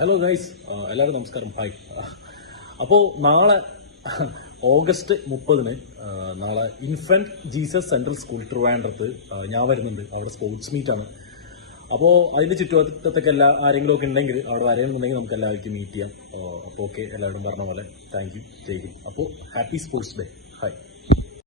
Hello guys, എല്ലാവരും നമസ്കാരം. Hi. അപ്പോൾ നാളെ ഓഗസ്റ്റ് 30 നാളെ ഇൻഫന്റ് ജീസസ് സെൻട്രൽ സ്കൂൾ ട്രിവാൻഡ്രത്ത് ഞാൻ വരുന്നുണ്ട്. അവിടെ സ്പോർട്സ് മീറ്റാണ്. അപ്പോൾ അതിൻ്റെ ചുറ്റുവട്ടത്തൊക്കെ ആരെങ്കിലും ഒക്കെ ഉണ്ടെങ്കിൽ അവിടെ വരണമെന്നുണ്ടെങ്കിൽ നമുക്ക് എല്ലാവർക്കും മീറ്റ് ചെയ്യാം. അപ്പോൾ ഓക്കെ, എല്ലാവരും പറഞ്ഞ പോലെ താങ്ക് യു, ജയ് ഹിന്ദ്. അപ്പോൾ ഹാപ്പി സ്പോർട്സ് ഡേ. ഹായ്.